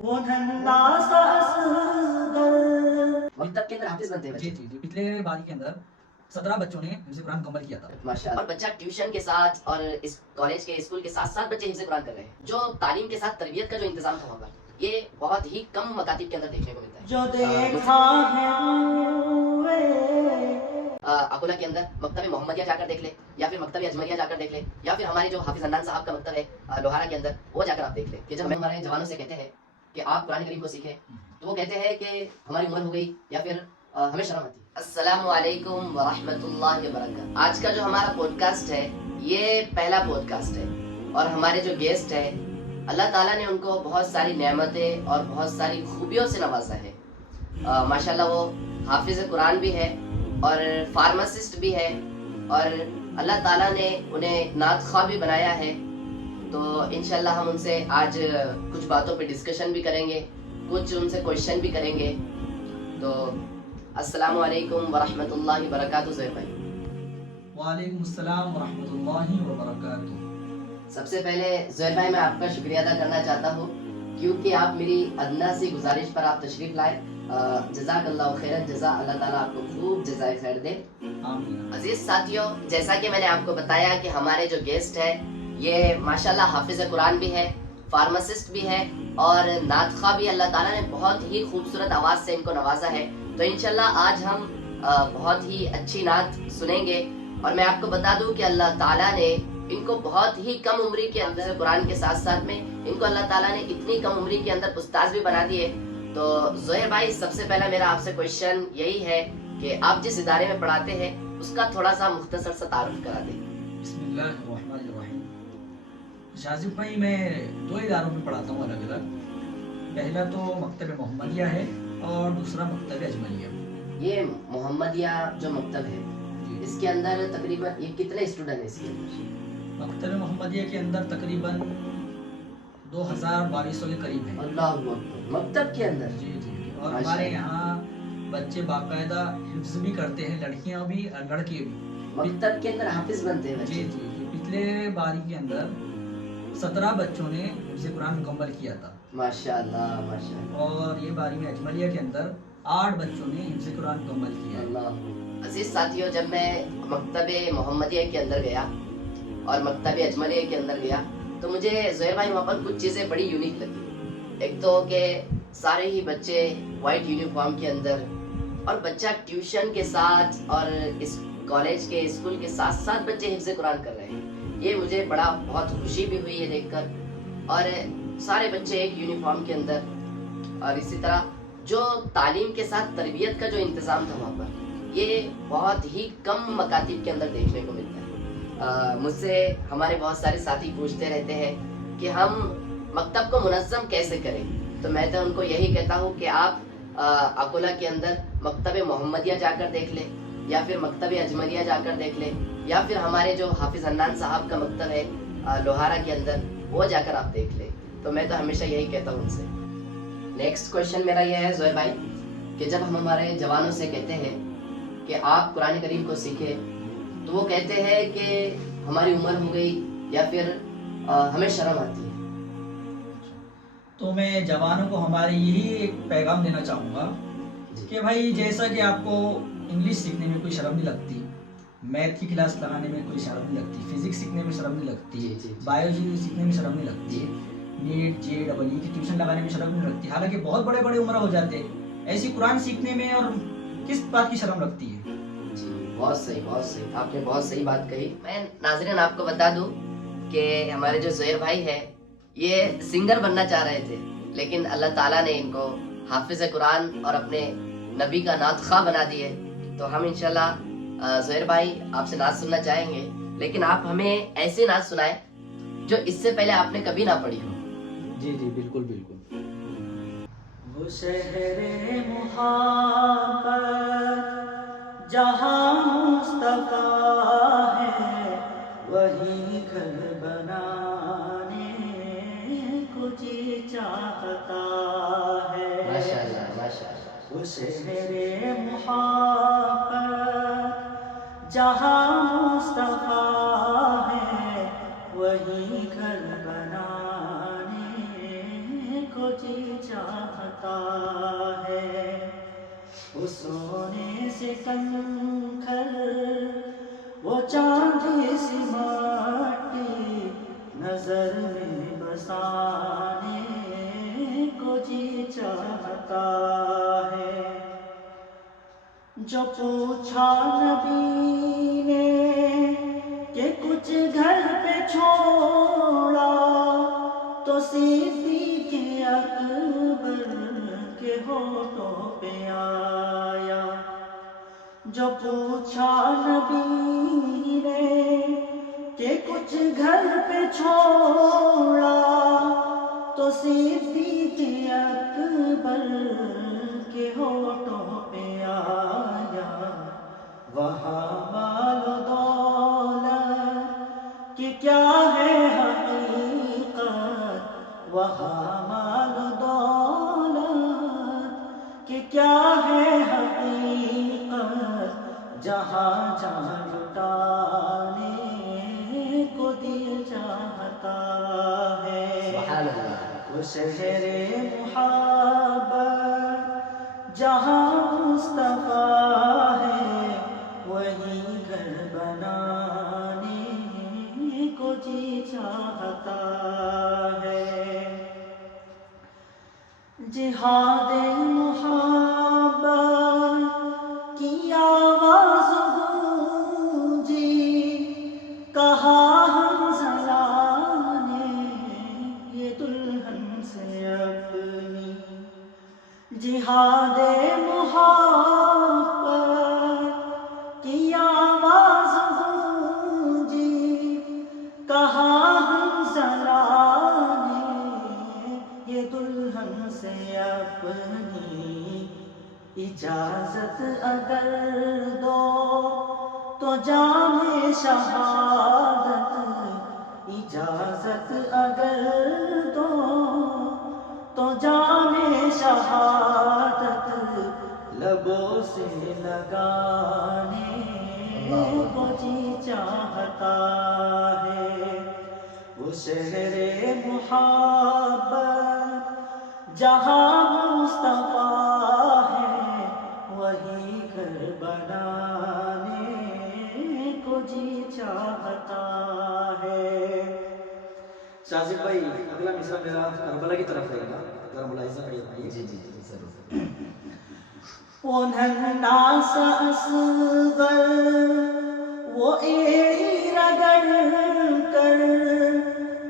वो धंधा सासगर। मकतब के अंदर हाफिज बनते हैं जी जी जी पिछले बारी के अंदर 17 बच्चों ने हिफ्ज़ कुरान मुकम्मल किया था। माशाअल्लाह। और बच्चा ट्यूशन के साथ और इस कॉलेज के स्कूल के साथ साथ बच्चे हिफ्ज़ कुरान कर रहे हैं। जो तालीम के साथ तरबियत का जो इंतजाम था वहाँ पर, ये बहुत ही कम मकातिब के अंदर देखने को मिलता है। जो देखा है अकोला के अंदर मकतब मोहम्मदिया जाकर देख ले, या फिर मकतब अजमरिया जाकर देख ले, या फिर हमारे जो हाफिज अन्नान साहब का मकतब है लोहारा के अंदर, वो जाकर आप देख ले कि जब हम हमारे जवानों से कहते हैं कि आप कुरान करीम को सीखें, तो वो कहते हैं कि हमारी उम्र हो गई या फिर हमें शर्म आती है। अस्सलामु अलैकुम व रहमतुल्लाहि व बरकातहू। आज का जो हमारा पॉडकास्ट है, ये पहला पॉडकास्ट है, और हमारे जो गेस्ट है, अल्लाह ताला ने उनको बहुत सारी नेमतें और बहुत सारी खूबियों से नवाजा है। माशाल्लाह वो हाफिज कुरान भी है और फार्मासिस्ट भी है, और अल्लाह ताला ने उन्हें नात ख्वाह भी बनाया है। तो इंशाल्लाह हम उनसे आज कुछ बातों पे डिस्कशन भी करेंगे, कुछ उनसे क्वेश्चन भी करेंगे। तो अस्सलामु अलैकुम व रहमतुल्लाहि व बरकातहू ज़ोहैर भाई। वालेकुम अस्सलाम व रहमतुल्लाहि व बरकातहू। सबसे पहले ज़ोहैर भाई मैं आपका शुक्रिया अदा करना चाहता हूँ, क्योंकि आप मेरी अदना सी गुजारिश पर आप तशरीफ़ लाए। जज़ाकल्लाहु खैरन जज़ा, अल्लाह ताला आपको खूब जज़ाए खैर दे। आमीन। अजीज साथियों, जैसा कि मैंने आपको बताया कि हमारे जो गेस्ट है, ये माशाल्लाह हाफिज कुरान भी है, फार्मासिस्ट भी है और नात ख्वाह भी। अल्लाह ताला ने बहुत ही खूबसूरत आवाज़ से इनको नवाजा है। तो इंशाल्लाह आज हम बहुत ही अच्छी नात सुनेंगे। और मैं आपको बता दूं कि अल्लाह ताला ने इनको बहुत ही कम उम्र के अंदर कुरान के साथ साथ में इनको अल्लाह ताला ने इतनी कम उम्र के अंदर उस्ताद भी बना दिए। तो ज़ोहैर भाई, सबसे पहला मेरा आपसे क्वेश्चन यही है कि आप जिस इदारे में पढ़ाते हैं उसका थोड़ा सा मुख्तसर सा तारुफ करा दें। बिस्मिल्लाहिर्रहमानिर्रहीम। शाजिब भाई, मैं 2 इदारों में पढ़ाता हूँ अलग अलग। पहला तो मकतब मोहम्मदिया है और दूसरा मकतब अजमरिया। ये मोहम्मदिया जो मकतब है, इसके अंदर तकरीबन ये कितने स्टूडेंट हैं इसके अंदर? मकतब मोहम्मदिया के अंदर तकरीबन 2200 के करीब है। अल्लाह अकबर। मकतब के अंदर? जी जी। और हमारे यहाँ बच्चे बाकायदा हिफ्ज़ भी करते हैं, लड़कियाँ भी और लड़के भी। मकतब के अंदर हाफिज बनते हैं जी बच्चे? जी। पिछले बारी के अंदर 17 बच्चों ने हिफ्ज़ कुरान मुकम्मल किया था। माशाअल्लाह माशाअल्लाह। और ये बारी में अजमलिया के अंदर 8 बच्चों ने हिफ्ज़ कुरान मुकम्मल किया। अल्लाह। अजीज साथियों, जब मैं मकतब मोहम्मदिया के अंदर गया और मकतब अजमलिया के अंदर गया, तो मुझे ज़ोहैर भाई वहाँ पर कुछ चीज़ें बड़ी यूनिक लगी। एक तो कि सारे ही बच्चे वाइट यूनिफॉर्म के अंदर, और बच्चा ट्यूशन के साथ और इस कॉलेज के स्कूल के साथ साथ बच्चे हिफ्ज़ कुरान कर रहे हैं। ये मुझे बड़ा बहुत खुशी भी हुई है देखकर। और सारे बच्चे एक यूनिफॉर्म के अंदर, और इसी तरह जो तालीम के साथ तरबियत का जो इंतज़ाम था वहाँ पर, ये बहुत ही कम मकातिब के अंदर देखने को मिलता है। मुझसे हमारे बहुत सारे साथी पूछते रहते हैं कि हम मकतब को मुनज़्ज़म कैसे करें। तो मैं तो उनको यही कहता हूँ कि आप अकोला के अंदर मकतब मोहम्मदिया जाकर देख ले, या फिर मकतब अजमरिया जाकर देख ले, या फिर हमारे जो हाफिज अन्नान साहब का मकतब है लोहारा के अंदर, वो जाकर आप देख ले। तो मैं तो हमेशा यही कहता हूँ उनसे। नेक्स्ट क्वेश्चन मेरा ये है ज़ोहैर भाई, कि जब हम हमारे जवानों से कहते हैं कि आप कुरान करीम को सीखें, तो वो कहते हैं कि हमारी उम्र हो गई या फिर हमें शर्म आती है। तो मैं जवानों को हमारे यही एक पैगाम देना चाहूँगा कि भाई, जैसा कि आपको इंग्लिश सीखने में कोई शर्म नहीं लगती, मैथ की क्लास लगाने में कोई शर्म नहीं लगती, फिजिक्स सीखने में शर्म नहीं लगती, बायोलॉजी सीखने में शर्म नहीं लगती, नीट JEE की ट्यूशन लगाने में शर्म नहीं लगती, हालांकि बहुत बड़े बड़े उम्र हो जाते हैं, ऐसी कुरान सीखने में और किस बात की शर्म लगती है? बहुत सही, बहुत सही, आपने बहुत सही बात कही। मैं नाज़रीन आपको बता दूं कि हमारे जो ज़ोहैर भाई है, ये सिंगर बनना चाह रहे थे, लेकिन अल्लाह ताला ने इनको हाफिज कुरान और अपने नबी का नात ख्वाह बना दिए। तो हम इंशाल्लाह ज़ोहैर भाई आपसे नात सुनना चाहेंगे, लेकिन आप हमें ऐसी नात सुनाएं जो इससे पहले आपने कभी ना पढ़ी हो। जी जी, बिल्कुल बिल्कुल। वो शहरे मुहाब्बत जहाँ मुस्तफा है, वही घर बनाने को जी चाहता है। माशाअल्लाह माशाअल्लाह। वो शहरे मुहाब्बत जहाँ मुस्तफा है, वही घर बनाने को जी चाहता چاہتا ہے، وہ سونے سے کنکھر وہ چاندی سی مٹی نظر میں بسانے کو جی چاہتا ہے۔ جو پوچھا نبی نے کہ کچھ گھر پہ چھوڑا تو صدیق اکبر کے ہونٹوں پہ آیا۔ جو پوچھا نبی نے کہ کچھ گھر پہ چھوڑا تو صدیق اکبر کے ہونٹوں پہ آیا۔ وہاں مال و دولت کی کیا ہے حقیقت، وہاں مال و دولت کی کیا ہے حقیقت، جہاں جہاں لٹانے کو دل چاہتا ہے۔ سبحان اللہ۔ وہ شہر محبت جہاں مصطفیٰ ہے، وہی گھر بنانے کو جی چاہتا ہے۔ جہاد محبت کی آواز گونجی، کہا حنظلہ نے یہ دلہن سے اپنی۔ جہاد محبت کی آواز گونجی، کہا حنظلہ نے یہ دلہن سے اپنی۔ اجازت اگر دو تو جام شہادت، اجازت اگر دو تو جام شہادت لبوں سے لگانے کو جی چاہتا ہے۔ وہ شہر محبت جہاں مصطفیٰ ہے، وہی گھر بنانے کو جی چاہتا ہے۔ شاذب بھائی اگلا مصرع میرا کربلا کی طرف رہے گا، ذرا ملاحظہ کریے۔ جی جی جی ضرور۔ وہ ننھا سا اصغر وہ ایڑی رگڑ کر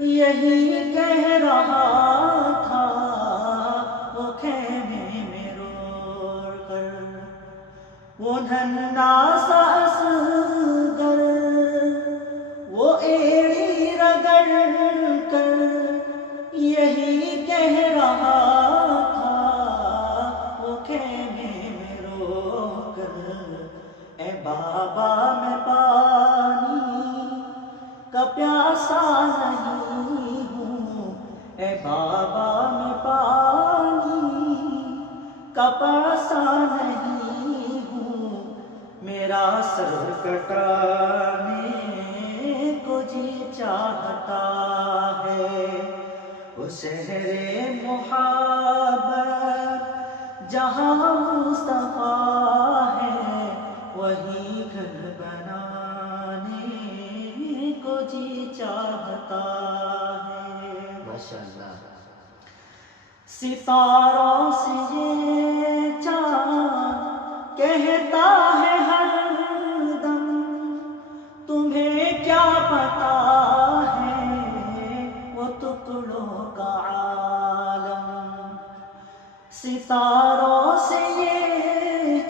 یہی کہہ رہا تھا، وہ خیمے میں رو کر۔ وہ ننھا سا اصغر وہ ایڑی رگڑ کر یہی کہہ رہا تھا، وہ خیمے میں رو کر۔ اے بابا میں پانی کا پیاسا نہیں ہوں، اے بابا میں پانی کا پیاسا نہیں ہوں، میرا سر کٹانے کو جی چاہتا ہے۔ وہ شہر محبت جہاں مصطفیٰ ہے، وہی گھر بنانے کو جی چاہتا ہے۔ ماشاءاللہ۔ ستاروں سے یہ چاند کہتا ہے ہر دم، تمہیں کیا پتا ہے وہ ٹکڑوں کا عالم۔ ستاروں سے یہ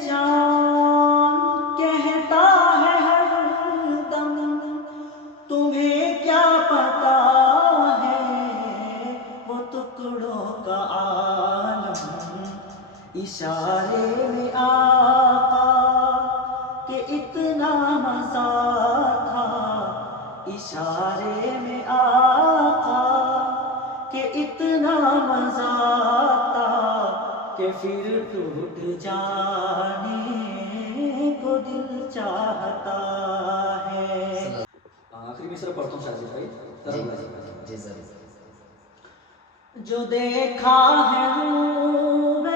چاند کہتا ہے ہر دم، تمہیں کیا پتا ہے وہ ٹکڑوں کا عالم۔ اشارے میں آقا کہ اتنا مزہ تھا، اشارے میں آقا کہ اتنا مزہ تھا، کہ پھر ٹوٹ جانے کو دل چاہتا ہے۔ آخری مصرع پڑھتا ہوں شاذب بھائی، ذرا ملاحظہ کیجیے۔ جی ضرور۔ جو دیکھا ہے نور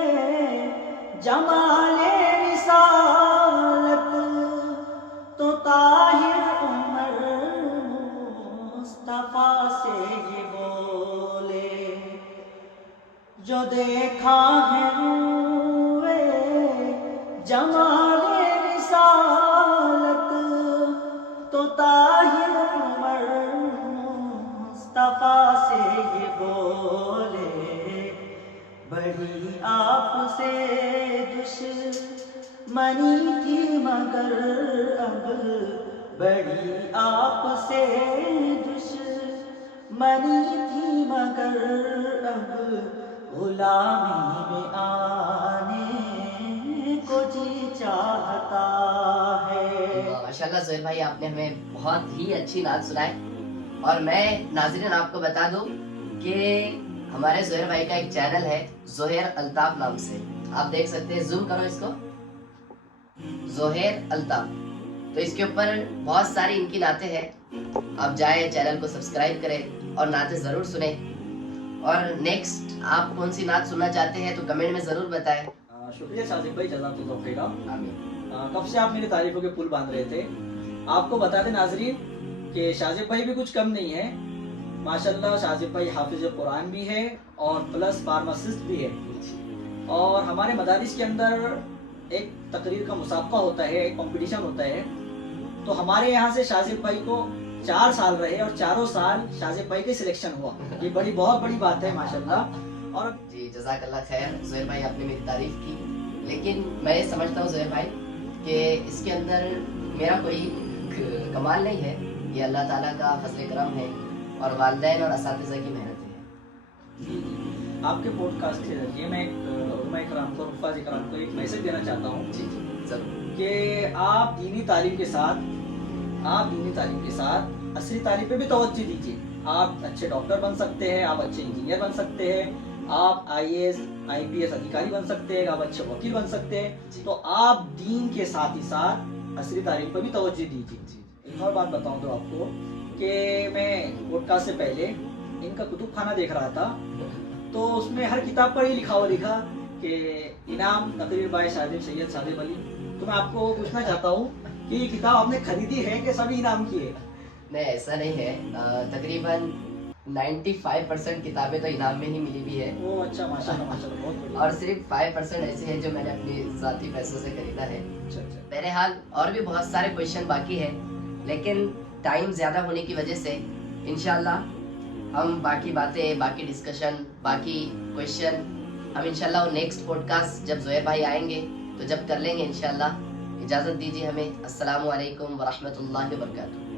جمال رسالت تو طاہر عمر مصطفیٰ سے یہ بولے، جو دیکھا ہے نور جمال رسالت تو طاہر عمر مصطفیٰ سے یہ بولے، بڑی آپ سے دشمنی تھی مگر اب، بڑی آپ سے دشمنی تھی مگر اب، غلامی میں آنے کو جی چاہتا ہے۔ ماشاءاللہ زہیر بھائی، آپ نے ہمیں بہت ہی اچھی نعت سنائی، اور میں ناظرین آپ کو بتا دوں کہ ہمارے زہیر بھائی کا ایک چینل ہے زہیر الطاف نام سے، آپ دیکھ سکتے ہیں، زوم کرو اس کو، زہیر الطاف، تو اس کے اوپر بہت ساری ان کی نعتیں ہیں، آپ جائیں چینل کو سبسکرائب کریں اور نعتیں ضرور سنیں، اور نیکسٹ آپ کون سی نعت سننا چاہتے ہیں تو کمنٹ میں ضرور بتائیں۔ شکریہ شاذب بھائی، جزاک اللہ خیر۔ آمین۔ کب سے آپ میری تعریفوں کے پل باندھ رہے تھے۔ آپ کو بتا دیں ناظرین کہ شاذب بھائی بھی کچھ کم نہیں ہے، ماشاءاللہ شاذب بھائی حافظ قرآن بھی ہے اور پلس فارماسسٹ بھی ہے، اور ہمارے مدارس کے اندر ایک تقریر کا مسابقہ ہوتا ہے، ایک کمپٹیشن ہوتا ہے، تو ہمارے یہاں سے شاذب بھائی کو 4 سال رہے اور چاروں سال شاذب بھائی کے سلیکشن ہوا، یہ بہت بڑی بات ہے ماشاءاللہ۔ اور جی جزاک اللہ خیر زہیر بھائی، آپ نے میری تعریف کی، لیکن میں یہ سمجھتا ہوں زہیر بھائی کہ اس کے اندر میرا کوئی کمال نہیں ہے، یہ اللہ تعالیٰ کا فضل کرم ہے اور والدین اور اساتذہ کی محنت ہے۔ آپ کے پوڈ کاسٹ کے ذریعے میں علماء کرام کو، حفاظ کرام کو ایک میسج دینا چاہتا ہوں جی جی ضرور، کہ آپ دینی تعلیم کے ساتھ عصری تعلیم پہ بھی توجہ دیجیے۔ آپ اچھے ڈاکٹر بن سکتے ہیں، آپ اچھے انجینئر بن سکتے ہیں، آپ IAS IPS ادھیکاری بن سکتے ہیں، آپ اچھے وکیل بن سکتے ہیں، تو آپ دین کے ساتھ ہی ساتھ عصری تعلیم پر بھی توجہ دیجیے۔ ایک اور بات بتاؤں تو آپ کو کہ میں پوڈ کاسٹ سے پہلے ان کا کتب خانہ دیکھ رہا تھا، تو اس میں ہر کتاب پر ہی لکھا کہ انعام تقریر بائے شاذب سید صادق علی۔ تو میں آپ کو پوچھنا چاہتا ہوں کہ یہ کتاب آپ نے خریدی ہے کہ سبھی انعام کی ہے؟ نہیں ایسا نہیں ہے، تقریباً 95% کتابیں تو انعام میں ہی ملی بھی ہے، وہ اچھا، ماشاءاللہ ماشاءاللہ، بہت بڑھیا۔ اور صرف 5% ایسے ہیں جو میں نے اپنی ذاتی پیسوں سے خریدا ہے۔ اچھا اچھا، بہرحال اور بھی بہت سارے کویشچن باقی ہے، لیکن ٹائم زیادہ ہونے کی وجہ سے انشاءاللہ ہم باقی باتیں، باقی ڈسکشن، باقی کویشچن ہم انشاءاللہ وہ نیکسٹ پوڈ کاسٹ جب زہیر بھائی آئیں گے تو جب کر لیں گے انشاءاللہ۔ اجازت دیجیے ہمیں، السلام علیکم ورحمۃ اللہ وبرکاتہ۔